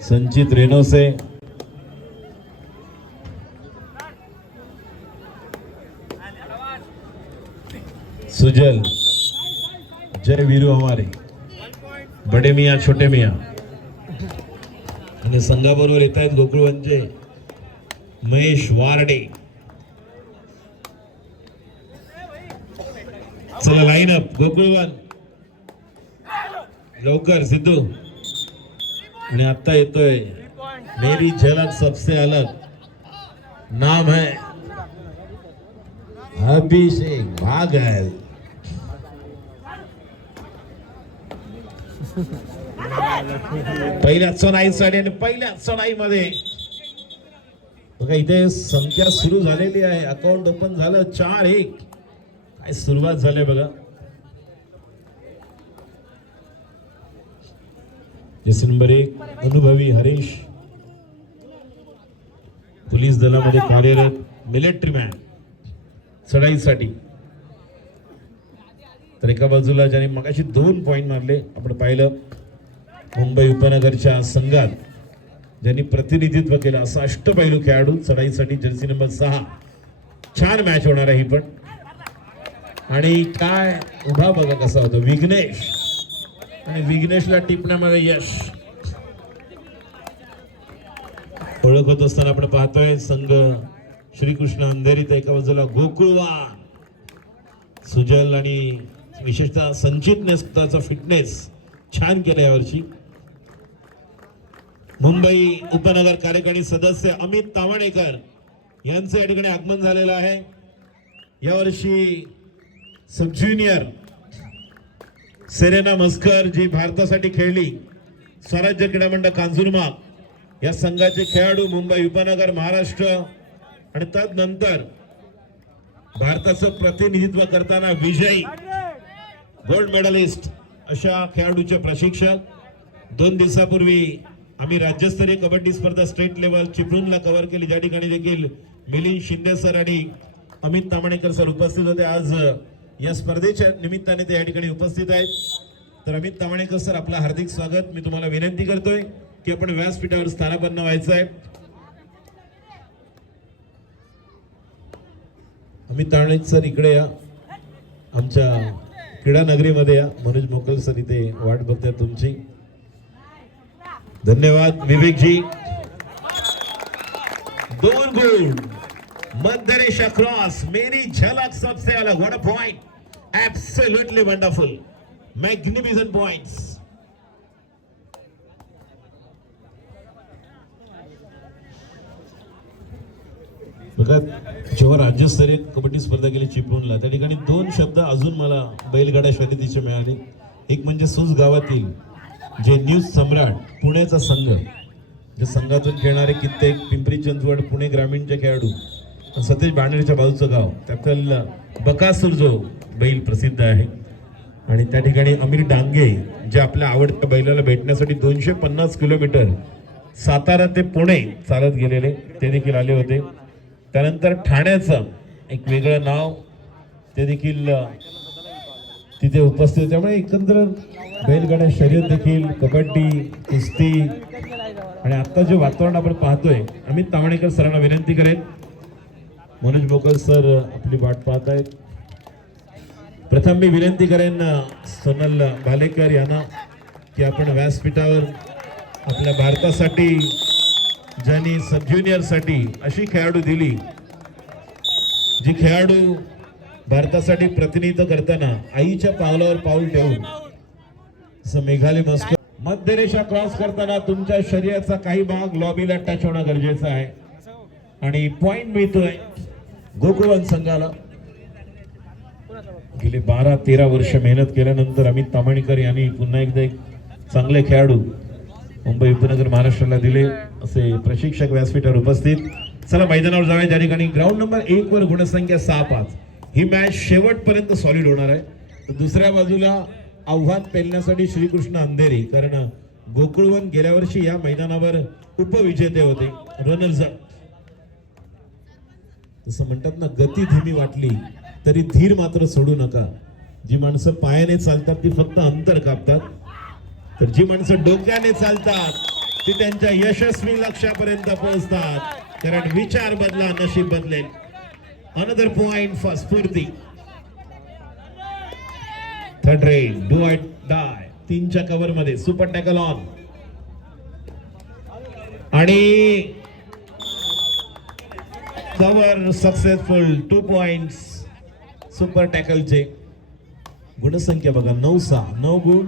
संचित रेनोसे, सुजल, जय वीरू हमारे, बड़े मियाँ छोटे मियाँ. आणि संघाबरोबर येत आहेत गोकुळवनचे महेश वारडे. चला लाईन अप गोकुळवन लवकर सिद्धू. आणि आता येतोय मेरी झलक सबसे अलग, नाम है अभिषेक भागल. पहिल्या चोनाई साठी आणि पहिल्या चोनाई मध्ये बघा इथे संख्या सुरू झालेली आहे. अकाउंट ओपन झालं 4-1. काय सुरुवात झाली बघा. जैसे नंबर 1 अनुभवी हरीश, पोलीस दलामध्ये कार्यरत मिलिटरी मॅन चढाईसाठी. तर एका बाजूला ज्याने मगाशी 2 पॉइंट मारले आपण पाहिलं मुंबई उपनगरच्या संघात ज्यांनी प्रतिनिधित्व केलं असा अष्टपैलू खेळाडू चढाईसाठी जर्सी नंबर 6. छान मॅच होणार आहे ही पण. आणि काय उभा बघा कसा होता विघ्नेश, आणि विघ्नेशला टिपण्यामध्ये यश. ओळख होत असताना आपण पाहतोय संघ श्रीकृष्ण अंधेरी, तर एका बाजूला गोकुळवान सुजल आणि विशेषतः संचितने स्वतःचा फिटनेस छान केला यावर्षी. मुंबई उपनगर कार्यकारिणी सदस्य अमित तावणेकर यांचे या ठिकाणी आगमन झालेलं आहे. यावर्षी सब ज्युनियर सेरेना मस्कर जी भारतासाठी खेळली, स्वराज्य क्रीडा मंडळ कांजूरमार्ग या संघाचे खेळाडू मुंबई उपनगर महाराष्ट्र, आणि तदनंतर भारताचं प्रतिनिधित्व करताना विजयी गोल्ड मेडलिस्ट अशा खेळाडूचे प्रशिक्षक. 2 दिवसापूर्वी आम्ही राज्यस्तरीय कबड्डी स्पर्धा स्टेट लेवल चिपळूणला कव्हर केली, ज्या ठिकाणी देखील मिलिंद शिंदे सर आणि अमित तामणेकर सर उपस्थित होते. आज या स्पर्धेच्या निमित्ताने ते या ठिकाणी उपस्थित आहेत. तर अमित तामणेकर सर आपलं हार्दिक स्वागत. मी तुम्हाला विनंती करतोय की आपण व्यासपीठावर स्थानापन्न व्हायचं आहे. अमित तामणेकर सर इकडे या, आमच्या क्रीडा नगरीमध्ये या. मनोज मोकल सर इथे वाट बघतात तुमची. धन्यवाद विवेक जी. 2 गोल मध्य रेषा क्रॉस, मेरी झलक सबसे अलग. What a point, absolutely wonderful, magnificent points. बघा जेव्हा राज्यस्तरीय कबड्डी स्पर्धा केली चिपळूणला, त्या ठिकाणी 2 शब्द अजून मला बैलगाडा शर्यतीचे मिळाले. एक म्हणजे सूस गावातील जे न्यूज सम्राट पुण्याचा संघ, जे संघातून खेळणारे कित्येक पिंपरी चिंचवड पुणे ग्रामीणचे खेळाडू, सतेज बाणेरच्या बाजूचं गाव, त्यातील बकासूर जो बैल प्रसिद्ध आहे. आणि त्या ठिकाणी अमीर डांगे जे आपल्या आवडत्या बैलाला भेटण्यासाठी 250 किलोमीटर सातारा ते पुणे चालत गेलेले, ते देखील आले होते. त्यानंतर ठाण्याचं एक वेगळं नाव, ते देखील तिथे उपस्थित होते. त्यामुळे एकंदर बैलगाड्या शर्यत देखील, कबड्डी, कुस्ती, आणि आता जे वातावरण आपण पाहतोय, अमित तावणेकर सरांना विनंती करेन. मनोज मोकल सर आपली वाट पाहत आहेत. प्रथम मी विनंती करेन सोनल भालेकर यांना की आपण व्यासपीठावर आपल्या भारतासाठी ज्यांनी सब ज्युनियर साठी अशी खेळाडू दिली, जी खेळाडू भारतासाठी प्रतिनिधित्व करताना आईच्या पावलावर पाऊल ठेवून, असं मेघाली मस्कर. मध्य रेषा क्रॉस करताना तुमच्या शरीराचा काही भाग लॉबीला टच होणं गरजेचं आहे. आणि पॉइंट मिळतोय गोकुळवन संघाला. गेले 12-13 वर्ष मेहनत केल्यानंतर अमित तामणेकर यांनी पुन्हा एकदा एक चांगले खेळाडू मुंबई उपनगर महाराष्ट्राला दिले, असे प्रशिक्षक व्यासपीठावर उपस्थित. चला मैदानावर जाऊया, ज्या ठिकाणी ग्राउंड नंबर 1 वर गुणसंख्या 6-5. ही मॅच शेवटपर्यंत सॉलिड होणार आहे. तर दुसऱ्या बाजूला आव्हान पेलण्यासाठी श्रीकृष्ण अंधेरी, कारण गोकुळवन गेल्या वर्षी या मैदानावर उपविजेते होते, रनर्स अप. जसं म्हणतात ना, गती धीमी वाटली तरी धीर मात्र सोडू नका. जी माणसं पायाने चालतात ती फक्त अंतर कापतात, तर जी माणसं डोक्याने चालतात ते त्यांच्या यशस्वी लक्ष्यापर्यंत पोहोचतात, कारण विचार बदला नशीब बदलेल. Another point for Sphurti. Third raid do it die. 3च्या कव्हर मध्ये सुपर टॅकल ऑन आणि कव्हर सक्सेसफुल. 2 पॉइंट्स सुपर टॅकलचे. गुणसंख्या बघा 9-6. 9 गुण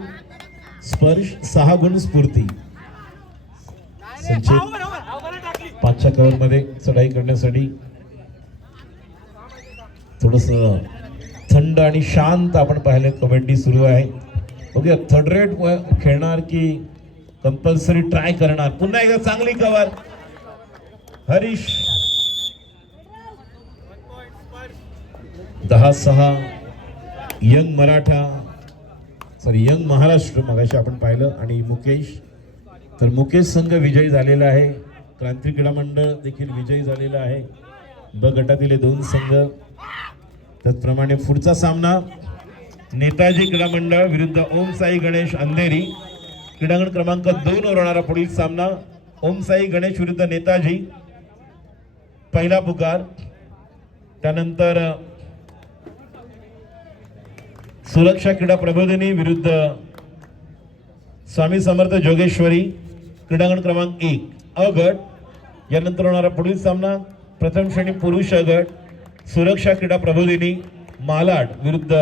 स्पर्श, 6 गुण स्फूर्ती. संचित 5च्या कव्हर मध्ये चढाई करण्यासाठी थोडस थंड आणि शांत आपण पाहिले. कबड्डी सुरू आहे. ओके, थर्ड रेड खेळणार की कंपल्सरी ट्राय करणार. पुन्हा एकदा चांगली cover. Harish 10-6. Young Maratha young Maharashtra मगाशी आपण पाहिलं. आणि मुकेश, तर मुकेश संघ विजयी झालेला आहे. क्रांती क्रीडा मंडळ देखील विजयी झालेला आहे. ब गटातील 2 संघ. त्याचप्रमाणे पुढचा सामना नेताजी क्रीडा मंडळ विरुद्ध ओम साई गणेश अंधेरी. क्रीडांगण क्रमांक 2 वर होणारा पुढील सामना ओम साई गणेश विरुद्ध नेताजी. पहिला पुकार. त्यानंतर सुरक्षा क्रीडा प्रबोधिनी विरुद्ध स्वामी समर्थ जोगेश्वरी. क्रीडांगण क्रमांक 1 अ गट. यानंतर होणारा पुढील सामना प्रथम श्रेणी पुरुष अ गट. सुरक्षा क्रीडा प्रबोधिनी मालाड विरुद्ध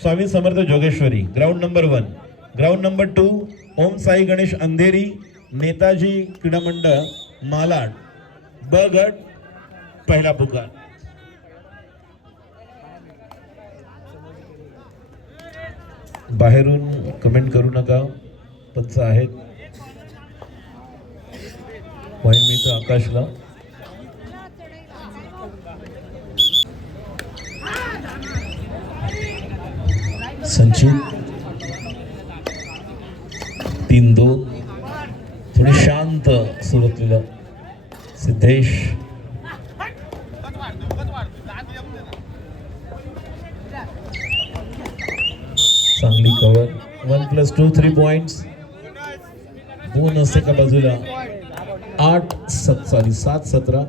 Swami Samarth Jogeshwari. Ground number 1. Ground number 2 Om Sai Ganesh Andheri Netaji Krida Mandal Malad. ब गट पहिला पुकार. बाहेरून कमेंट करू नका. पंच आहेत. पॉइंट मिळतो आकाशला. संचित 3-2. थोडी शांत सुरुवातीला. सिद्धेश चांगली कव्हर. 1+2 3 पॉइंट्स. बोनस एका बाजूला. 7-17.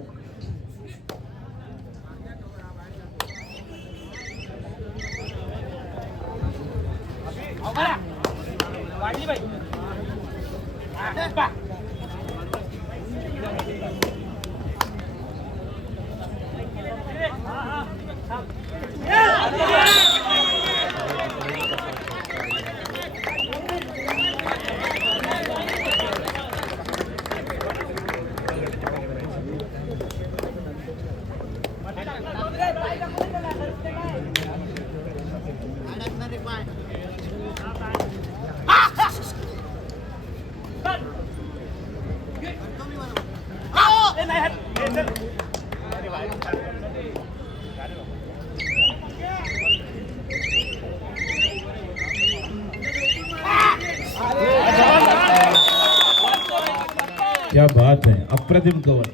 क्या बात है. अप्रतिम कवर.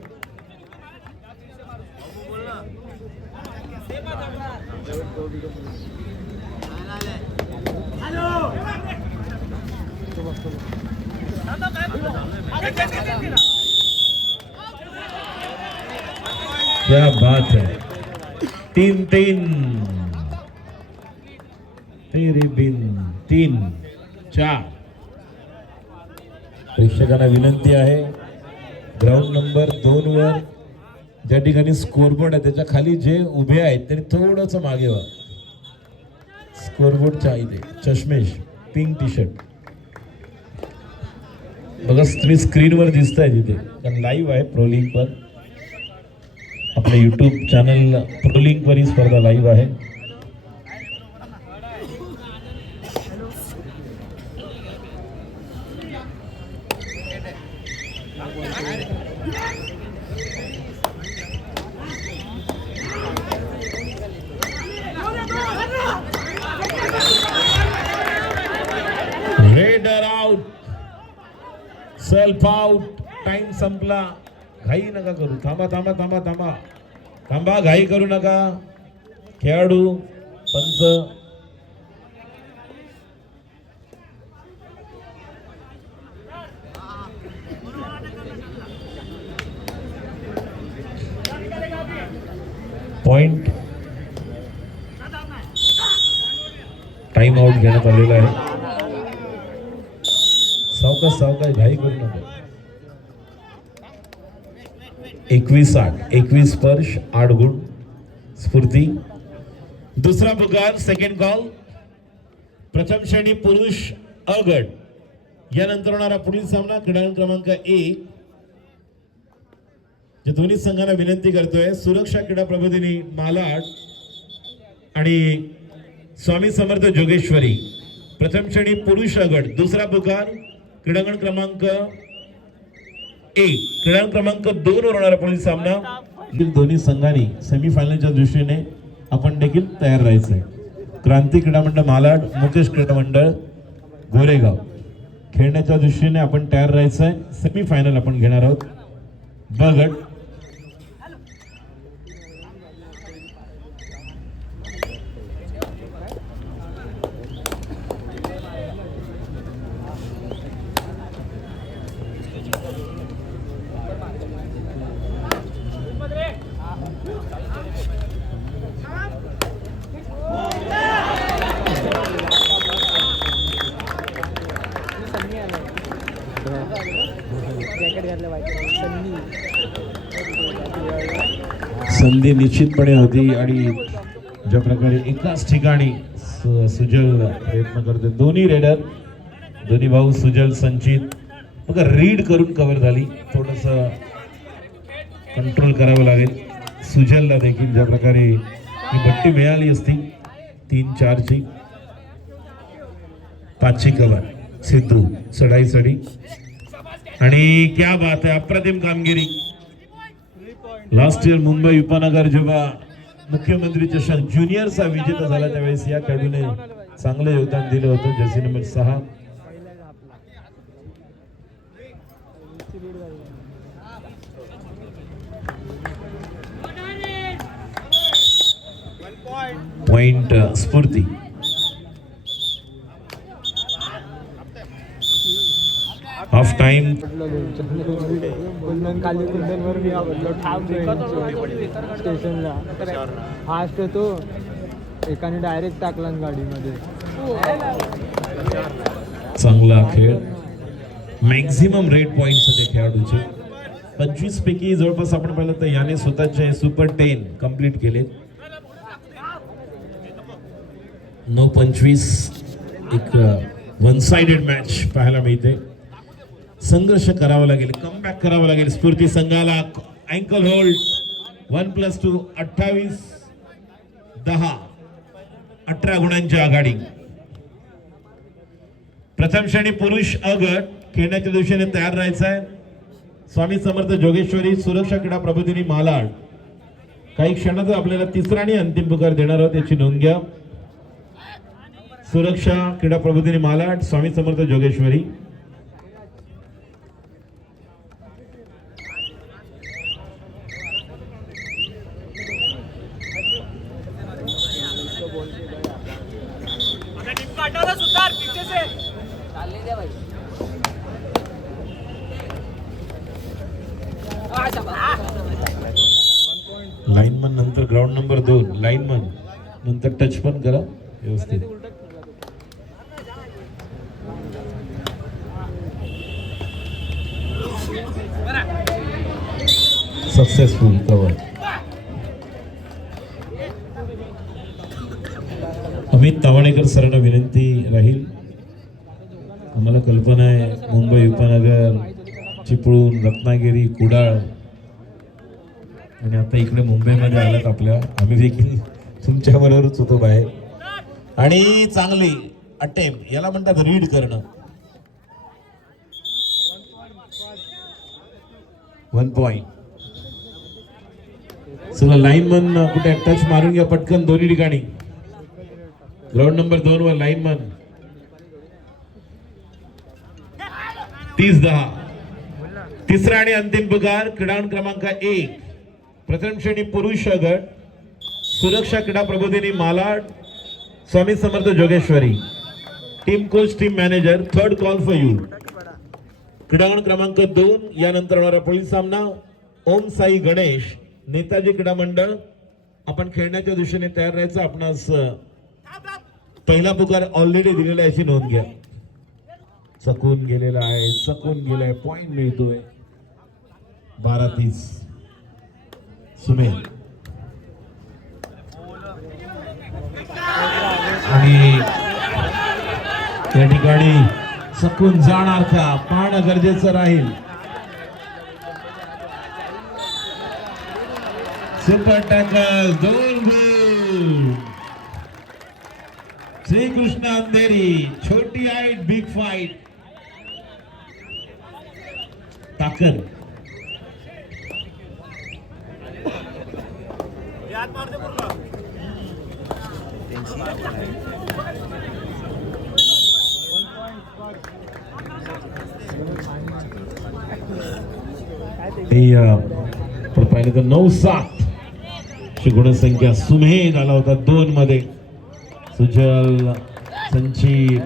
क्या बात है. 3-3. तेरी बिन 3-4. प्रेक्षकांना विनंती आहे, ग्राउंड नंबर 2 वर ज्या ठिकाणी स्कोरबोर्ड आहे त्याच्या खाली जे उभे आहेत त्यांनी थोडंच मागे व्हा. स्कोरबोर्डच्या इथे चष्मेश पिंक टी शर्ट बघा, तुम्ही स्क्रीनवर दिसत आहे तिथे, कारण लाईव्ह आहे प्रोलिंक वर. आपल्या यूट्यूब चॅनल प्रोलिंक वर ही स्पर्धा लाईव्ह आहे. Raider out, self out. Time संपला. घाई नका करू. थांबा थांबा थांबा थांबा थांबा, घाई करू नका. खेळाडू, पंच, पॉइंट टाइम आउट घेण्यात आलेला आहे. सावकाश घाई करू नका. 21-8 21 स्पर्श 8 गुण स्फूर्ती. दुसरा पुकार सेकंड कॉल. प्रथम श्रेणी पुरुष अ गट. यानंतर होणारा पुढील सामना क्रीडांगण क्रमांक 1. जे दोन्ही संघांना विनंती करतोय सुरक्षा क्रीडा प्रबोधिनी मालाड आणि स्वामी समर्थ जोगेश्वरी. प्रथम श्रेणी पुरुष अ गट. दुसरा पुकार क्रीडांगण क्रमांक 1. क्रीडांगण क्रमांक 2 वर होणारा पुढील सामना. दोन्ही संघांनी सेमीफायनलच्या दृष्टीने आपण देखील तयार राहायचंय. क्रांती क्रीडा मंडळ मालाड, मुकेश क्रीडा मंडळ गोरेगाव. खेळण्याच्या दृष्टीने आपण तयार राहायचंय. सेमीफायनल आपण घेणार आहोत. ब गट. संधी निश्चितपणे होती आणि ज्या प्रकारे एकाच ठिकाणी सुजल प्रयत्न करते. दोन्ही रेडर, दोन्ही भाऊ सुजल संचित बघा रीड करून कव्हर झाली. थोडस कंट्रोल करावं लागेल सुजलला देखील. ज्या प्रकारे ही बट्टी मिळाली असती 3-4ची 5ची कव्हर. सिद्धू चढाई आणि क्या बात आहे, अप्रतिम कामगिरी. लास्ट इयर मुंबई उपनगर जेव्हा मुख्यमंत्री चषक ज्युनियरचा विजेता झाला त्यावेळेस या खेळाडूने चांगलं योगदान दिलं होतं. Jersey number 6. पॉइंट स्फूर्ती. Half time. स्टेशनला फास्ट होतो एकाने डायरेक्ट टाकला गाडीमध्ये. चांगला खेळ. मॅक्झिमम रेट पॉइंट्स होते खेळाडूचे. 25 पैकी जवळपास आपण पाहिलं तर याने स्वतःचे सुपर 10 कंप्लीट केले. 9-25 एक वन साइडेड मॅच पाहायला मिळते. संघर्ष करावा लागेल, कमबॅक करावा लागेल. स्फूर्ती संघाला अँकल होल्ड. 1+2 28-10 18 गुणांची आघाडी. प्रथम श्रेणी पुरुष अ गट खेळण्याच्या दिवशीने तयार राहायचं आहे. स्वामी समर्थ जोगेश्वरी, सुरक्षा क्रीडा प्रबोधिनी मालाड. काही क्षणात आपल्याला तिसरा आणि अंतिम पुकार देणार आहोत याची नोंद घ्या. सुरक्षा क्रीडा प्रबोधिनी मालाड, स्वामी समर्थ जोगेश्वरी. लाईनमन नंतर ग्राउंड नंबर 2. लाईनमन नंतर टच पण करा व्यवस्थित. Successful cover. अमित तावणेकर सरांना विनंती राहील. आम्हाला कल्पना आहे मुंबई उपनगर, चिपळूण, रत्नागिरी, कुडाळ आणि आता इकडे मुंबईमध्ये आलात आपल्या. आम्ही देखील तुमच्या बरोबरच होतो बाहेर. आणि चांगली अटेम्प्ट, याला म्हणतात रीड करणं. 1 पॉइंट. चला लाईनमन कुठे टच मारून घ्या पटकन दोन्ही ठिकाणी. ग्राउंड नंबर 2 वर लाईनमन. 30-10. तिसरा आणि अंतिम पुकार क्रीडांगण क्रमांक 1. प्रथम श्रेणी पुरुष गट. Suraksha Krida Prabodhini Malad, Swami Samarth Jogeshwari. Team coach, team manager. Third call for you. क्रीडांगण क्रमांक 2 यानंतर होणारा पुढील सामना ओम साई गणेश, नेताजी क्रीडा मंडळ आपण खेळण्याच्या दिशेने तयार राहायचं. आपणास पहिला पुकार ऑलरेडी दिलेला याची नोंद घ्या. चकून गेलेला आहे, चकून गेलाय, पॉइंट मिळतोय. 12-30 सुमेल आणि या ठिकाणी चकून जाणार का पाहणं गरजेचं राहील. सुपर टॅकल 2 गोल. श्रीकृष्ण अंधेरी. छोटी हाईट बिग फाईट. ताकद पाहिलं तर 9-7 ची गुणसंख्या. सुमेध आला होता 2 मध्ये. सुजल संचित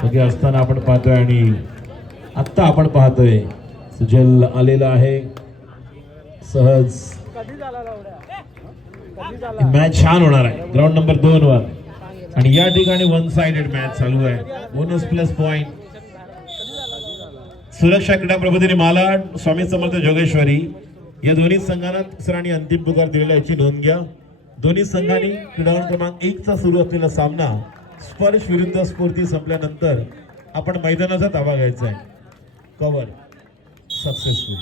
सगळे असताना आपण पाहतोय आणि आत्ता आपण पाहतोय सुजल आलेला आहे सहज. मॅच छान होणार आहे ग्राउंड नंबर 2 वर. आणि या ठिकाणी 1 साइडेड मॅच चालू आहे. Bonus plus point. सुरक्षा क्रीडा प्रबोधिनी मालाड, स्वामी समर्थ जोगेश्वरी या दोन्ही संघांना तिसरा आणि अंतिम पुकार दिलेला याची नोंद घ्या. दोन्ही संघांनी क्रीडांगण क्रमांक 1 चा सुरू असलेला सामना स्पर्श विरुद्ध स्फूर्ती संपल्यानंतर आपण मैदानाचा ताबा घ्यायचा आहे. Cover successful.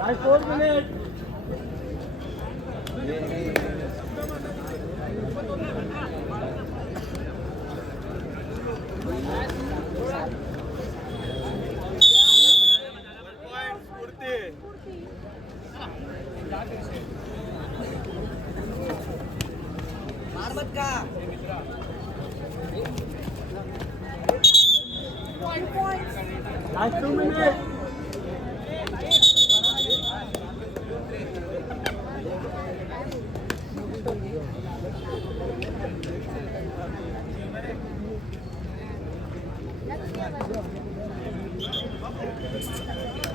Last 4 minutes. Last 2 minutes. Let's